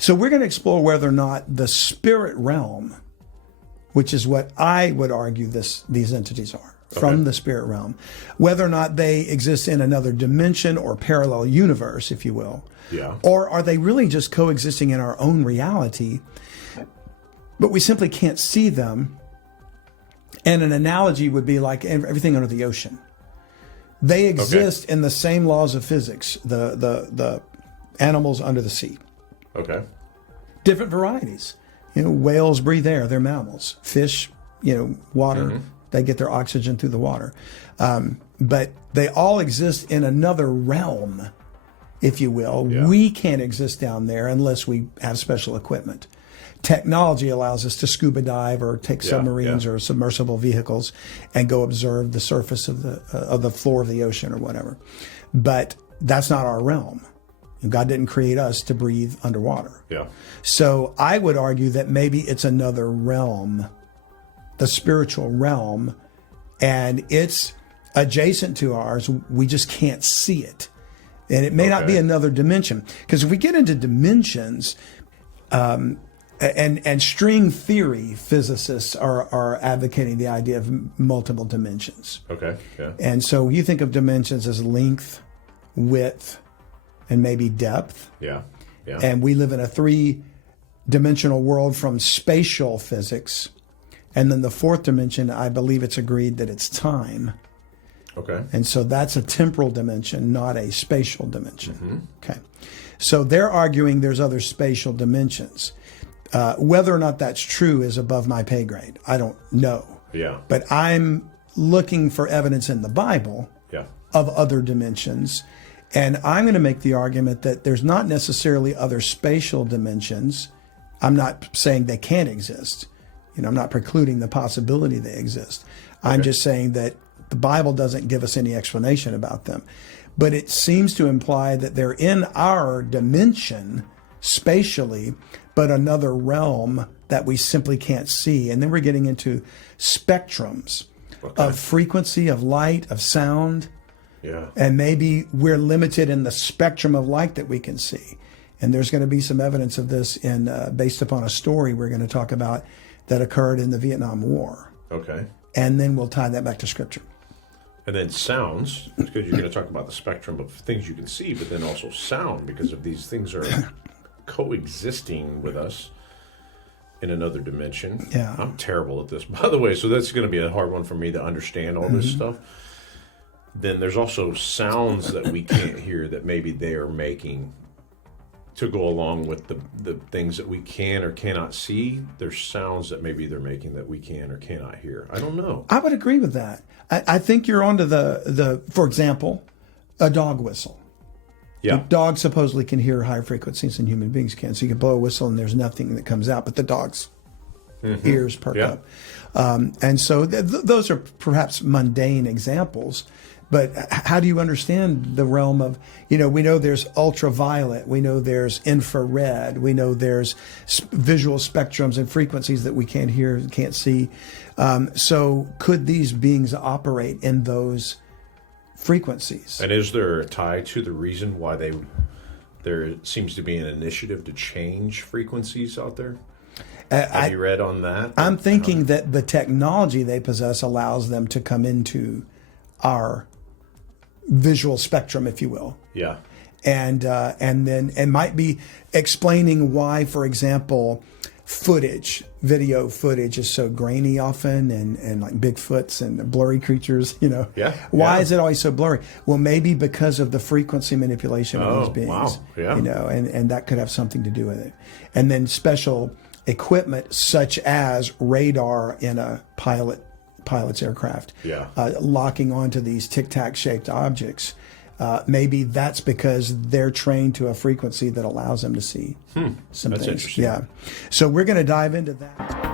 So we're going to explore whether or not the spirit realm, which is what I would argue these entities are, from the spirit realm, whether or not they exist in another dimension or parallel universe, if you will. Yeah. Or are they really just coexisting in our own reality, but we simply can't see them? And an analogy would be like everything under the ocean. They exist in the same laws of physics, the animals under the sea. Okay. Different varieties. Whales breathe air, they're mammals. Fish, water, they get their oxygen through the water. But they all exist in another realm, if you will. Yeah. We can't exist down there unless we have special equipment. Technology allows us to scuba dive or take submarines or submersible vehicles and go observe the surface of the floor of the ocean or whatever. But that's not our realm. God didn't create us to breathe underwater. Yeah. So I would argue that maybe it's another realm, the spiritual realm, and it's adjacent to ours. We just can't see it. And it may not be another dimension. Because if we get into dimensions, and string theory physicists are advocating the idea of multiple dimensions. Okay, yeah. And so you think of dimensions as length, width, and maybe depth. Yeah, yeah. And we live in a 3-dimensional world from spatial physics. And then the 4th dimension, I believe it's agreed that it's time. Okay. And so that's a temporal dimension, not a spatial dimension. Okay. So they're arguing there's other spatial dimensions. Whether or not that's true is above my pay grade. I don't know. Yeah. But I'm looking for evidence in the Bible of other dimensions. And I'm going to make the argument that there's not necessarily other spatial dimensions. I'm not saying they can't exist. I'm not precluding the possibility they exist. I'm just saying that the Bible doesn't give us any explanation about them. But it seems to imply that they're in our dimension spatially, but another realm that we simply can't see. And then we're getting into spectrums of frequency, of light, of sound. Yeah. And maybe we're limited in the spectrum of light that we can see. And there's going to be some evidence of this based upon a story we're going to talk about that occurred in the Vietnam War. Okay. And then we'll tie that back to Scripture. And then sounds, because you're going to talk about the spectrum of things you can see, but then also sound, because if these things are coexisting with us in another dimension. Yeah. I'm terrible at this, by the way, so that's going to be a hard one for me to understand all this stuff. Then there's also sounds that we can't hear that maybe they are making to go along with the things that we can or cannot see. There's sounds that maybe they're making that we can or cannot hear. I don't know. I would agree with that. I think you're onto for example, a dog whistle. Yeah. Dogs supposedly can hear higher frequencies than human beings can. So you can blow a whistle and there's nothing that comes out, but the dog's ears perk up. And so those are perhaps mundane examples. But how do you understand the realm of, we know there's ultraviolet, we know there's infrared, we know there's visual spectrums and frequencies that we can't hear, can't see. So could these beings operate in those frequencies? And is there a tie to the reason why there seems to be an initiative to change frequencies out there? Have you read on that? I'm thinking that the technology they possess allows them to come into our visual spectrum, if you will. Yeah. And might be explaining why, for example, video footage is so grainy often and like Bigfoots and blurry creatures, Yeah. Why is it always so blurry? Well, maybe because of the frequency manipulation of these beings. Wow. Yeah. And that could have something to do with it. And then special equipment such as radar in a pilot's aircraft, locking onto these tic-tac shaped objects. Maybe that's because they're trained to a frequency that allows them to see some That's things. interesting. Yeah. So we're going to dive into that.